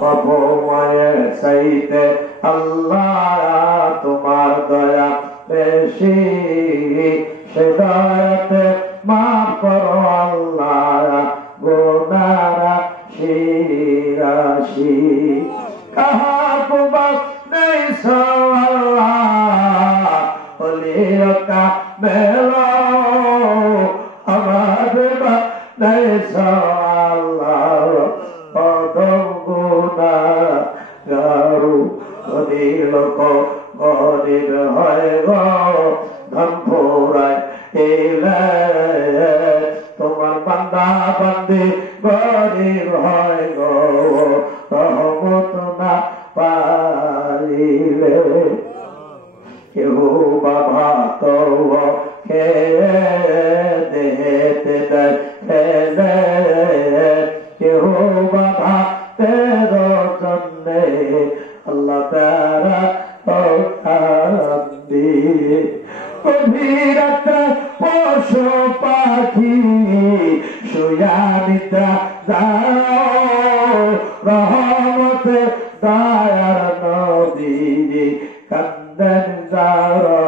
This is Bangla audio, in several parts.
বাবু মায়ের চাইতে আল্লাহ তোমার দয়া বেশি, সে দয়াতে মাফ করো আল্লাহ গুনারা শিরাশি। কাহাকু বাস নেই আল্লাহ বলিও কামেলো, আমার বাস নেই আল্লাহ গরিব হয় গো ধন ফোরায় এলে, তোমার বান্দা বান্দি গরিব হয় গো রহমত না পাইলে। কেউ বাবা তো খেয়ে দেতে দেয় ফেলে, কেউ বাবা তেরো জন্যে আল্লাহ তারা দিয়ে গভীরতা পশু পাখি সুয়ানিতা দাও রহমতে দয়ার নদী কান্দেন যারো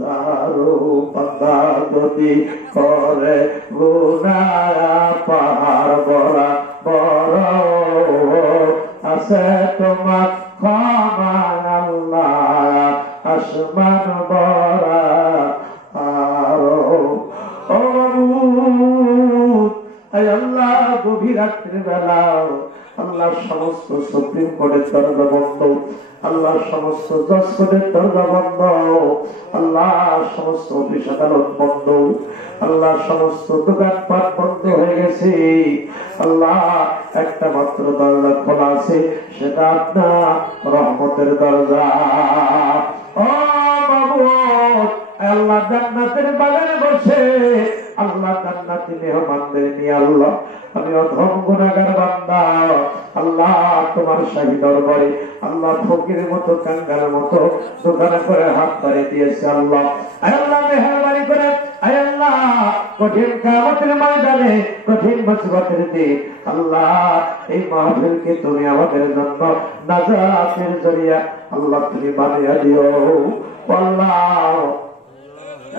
যারো বান্দা যদি করে গুনাহ পাহাড় বড়া বড় আছে তোমার ক্ষমা আল্লাহ আসমান বড়া আরো আল্লাহ গভীর রাত্রির বেলা আল্লাহ সমস্ত সুপ্রিম কোর্টের দরজা বন্ধ, আল্লাহ সমস্ত জজ কোর্টের দরজা বন্ধ, আল্লাহ সমস্ত অফিস আদালত বন্ধ, আল্লাহ সমস্ত দোকানপাট বন্ধ হয়ে গেছে। আল্লাহ একটা মাত্র দরজা খোলা আছে, সেটা আপনার রহমতের দরজা। ও বাবু আল্লাহ জান্নাতের বাগানে বসে আল্লাহ জান্নাতি মেহমানদের নিয়ে আল্লাহ আমি অধম গুনাহগার বান্দা আল্লাহ তোমার শাহী দরবারে আল্লাহ ফকিরের মতো কাঙ্গালের মতো দোকানে করে হাত বাড়িয়ে দিয়েছে। আল্লাহ আল্লাহ মেহরবানি করে আল্লাহ কঠিন কিয়ামতের ময়দানে কঠিন মুসিবতের দিন আল্লাহ এই মাহফিলকে তুমি আমাদের জন্য নাজাতের জরিয়া আল্লাহ তুমি বানিয়ে দিও। আল্লাহ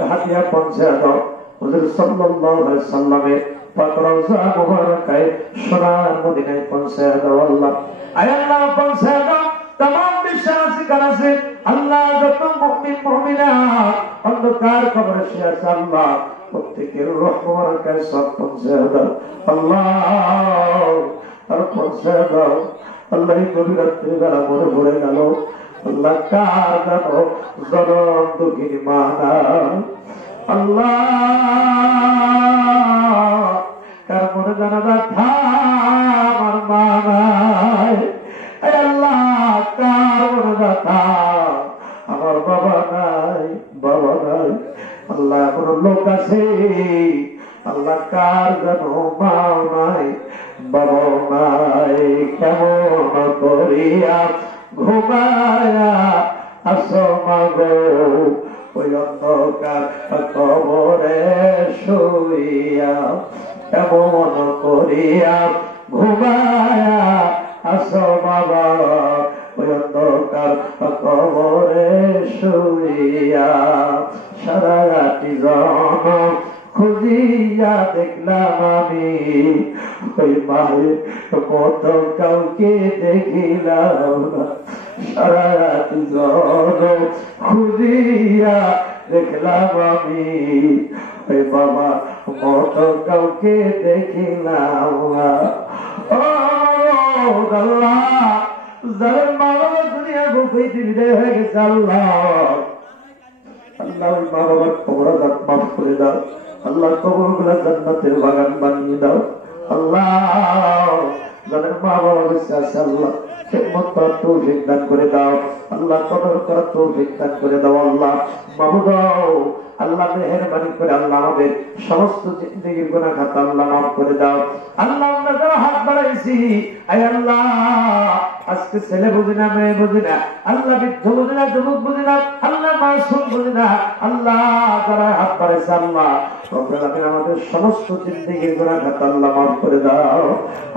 হাতিয়া পৌঁছে দাও হুজুর সাল্লাল্লাহু আলাইহি সাল্লামের পাক রওজা মুবারাকায় সোনার মদিনায় পৌঁছে দাও। আল্লাহ আল্লাহ পৌঁছে দাও तमाम বিশ্বাসী কাছে আল্লাহ যত মুমিন মুমিনাত অন্ধকার কবরে শুয়ে আছে আল্লাহ প্রত্যেকের রূহ মুবারাকায় সব পৌঁছে দাও। আল্লাহ আর পৌঁছে দাও আল্লাহ গভীর রাত্রি বেলা মনে পড়ে গেল আল্লাহ কার জানো জনম দুঃখিনী মা আল্লাহ কার মনে জানা ব্যথা আমার মা নাই, আল্লাহ কার মনে ব্যথা আমার বাবা নাই বাবা নাই। আল্লাহ এমন লোক আছে আল্লাহ কার যেন মাও নাই বাবাও নাই, কেমন করিয়া ঘুমায়া আসো মাগো ওই অন্ধকার কবরে শুইয়া, কেমন করিয়া ঘুমায়া আসো বাবা ওই অন্ধকার কবরে শুইয়া। সারা রাতি জন খুঁজিয়া দেখলাম আমি ওই মায়ের মতো কাউকে দেখিলাম না। সারা রাতি জন খুঁজিয়া দেখলাম আমি ওই বাবা মতো কাউকে দেখিলাম না। ও আল্লাহ যার মা বাবা দুনিয়া বুকে দিলে হয়ে গেছে আল্লাহ আল্লাহ ওই মা বাবার কবর মাফ করে দাও আল্লাহ, কবর গুলা জান্নাতের বাগান বানিয়ে দাও আল্লাহ। যাদের মা বাবা বেঁচে আছে আল্লাহ খেদমত করার তৌফিক দান করে দাও আল্লাহ, কদর করার তৌফিক দান করে দাও আল্লাহ। মাবুদ আল্লাহ মেহেরবানি করে আল্লাহ আমাদের সমস্ত জিন্দেগির গুনাহ খাতা আল্লাহ মাফ করে দাও। আল্লাহ আমরা যারা হাত বাড়াইছি, আয় আল্লাহ আজকে ছেলে বুঝি না, মেয়ে বুঝি না, আল্লাহ বৃদ্ধ বুঝি না, যুবক বুঝি না, আল্লাহ মাসুম বুঝি না, আল্লাহ যারা হাত বাড়াইছে আল্লাহ আমাদের সমস্ত জিন্দেগির গুনাহ খাতা আল্লাহ মাফ করে দাও।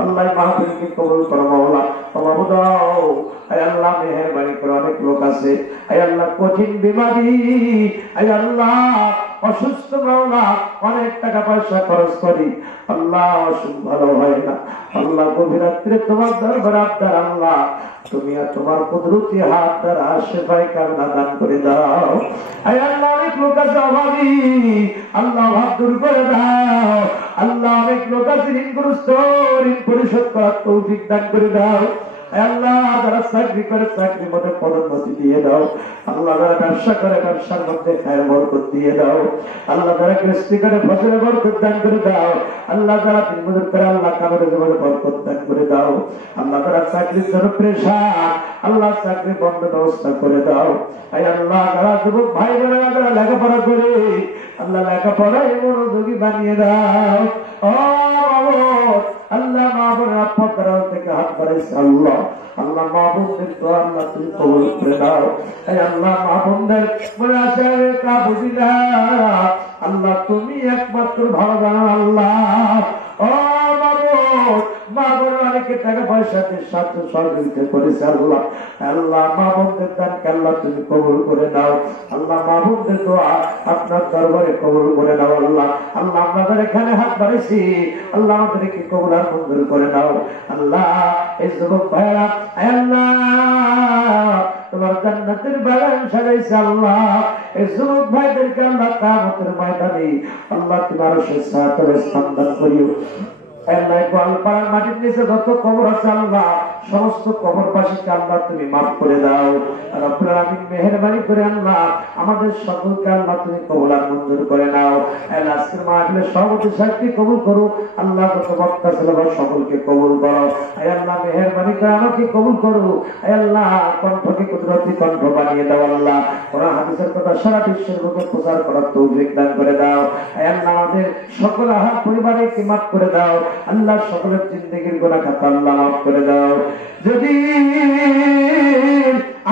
আল্লাহ মাহফিলকে কবুল করো মাওলা, ক্ষমা দাও। আয় আল্লাহ মেহেরবানি করে অনেক লোক আছে আয় আল্লাহ কঠিন বিমারি, আয় আল্লাহ অসুস্থ মাওলা, অনেক টাকা পয়সা খরচ করি আল্লাহ অসুখ ভালো হয় না। আল্লাহ গভীর রাত্রে তোমার দরবারে আবদার আল্লাহ তুমি আর তোমার কুদরতি হাত দ্বারা শেফায়ে কামনা দান করে দাও। আয় আল্লাহ অনেক লোক আছে অভাবী, আল্লাহ অভাব দূর করে দাও। আল্লাহ অনেক লোক আছে ঋণগ্রস্ত, ঋণ পরিশোধ করার তৌফিক দান করে দাও। আল্লাহ যারা চাকরি করে চাকরির মধ্যে পদোন্নতি দিয়ে দাও। আল্লাহ যারা ব্যবসা করে ব্যবসার মধ্যে খায়ের বরকত দিয়ে দাও। আল্লাহ যারা কৃষি করে ফসলের বরকত দান করে দাও। আল্লাহ যারা দিন মজুর করে আল্লাহ কামের জীবনে বরকত দান করে দাও। আল্লাহ যারা চাকরির জন্য প্রেশার, আল্লাহ চাকরি বন্ধ ব্যবস্থা করে দাও। এই আল্লাহ যারা যুবক ভাই বোনেরা যারা লেখাপড়া করে আল্লাহ লেখাপড়ায় মনোযোগী বানিয়ে দাও। ও আল্লাহ মা বোনের আপনার থেকে হাত বাড়াইছে আল্লাহ, আল্লাহ মা বোনদের তো আল্লাহ তুমি কবুল করে দাও। এই আল্লাহ মা বোনদের মনে আসে তা বুঝি না, আল্লাহ তুমি একমাত্র ভালো জানো আল্লাহ। ও মা বোন অনেকে টাকা পয়সাতে সাহায্য সহযোগিতা করেছে আল্লাহ, আল্লাহ মা বোনদের দানকে আল্লাহ তুমি কবুল করে নাও। আল্লাহ মা বোনদের দোয়া আপনার দরবারে কবুল করে নাও আল্লাহ। আল্লাহ আমাদের এখানে হাত বাড়াইছি আল্লাহ আমাদেরকে কবুল আর মঞ্জুর করে নাও আল্লাহ। এই যুবক ভাইরা আল্লাহ তোমার জান্নাতের বাগান সাজাইছে আল্লাহ, এই যুবক ভাইদেরকে আল্লাহ কিয়ামতের ময়দানে আল্লাহ তোমার সাথে স্থান দান করিও। মাটির নিচে যত কবর আছে আল্লাহ সমস্ত কবরবাসীকে আল্লাহ তুমি মাফ করে দাও। রব্বুল আলামিন মেহেরবানি করে আল্লাহ আমাদের সকলকে আল্লাহ তুমি কবুল আর মঞ্জুর করে নাও। আজকের মাহফিলের সভাপতি সাহেবকে কবুল করো আল্লাহ, যত বক্তা ছিল সকলকে কবুল করো। আল্লাহ মেহেরবানি করে আমাকে কবুল করো। আল্লাহ কণ্ঠকে কুদরতি কণ্ঠ বানিয়ে দাও আল্লাহ। কোরআন হাদিসের কথা সারা বিশ্বের বুকে প্রচার করার তৌফিক দান করে দাও। আল্লাহ আমাদের সকল আহার পরিবারকে মাফ করে দাও আল্লাহ, সকলের জিন্দেগির গুনাহ খাতা আল্লাহ মাফ করে দাও। যদি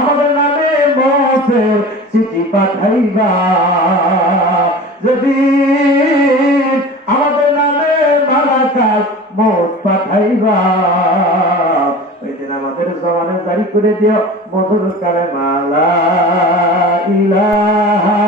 আমাদের নামে মওতের চিঠি পাঠাইবা, যদি আমাদের নামে মালাকাল মওত পাঠাইবা, ওই দিন আমাদের জবানে জারি করে দিও মধুর কালেমা লা ইলাহা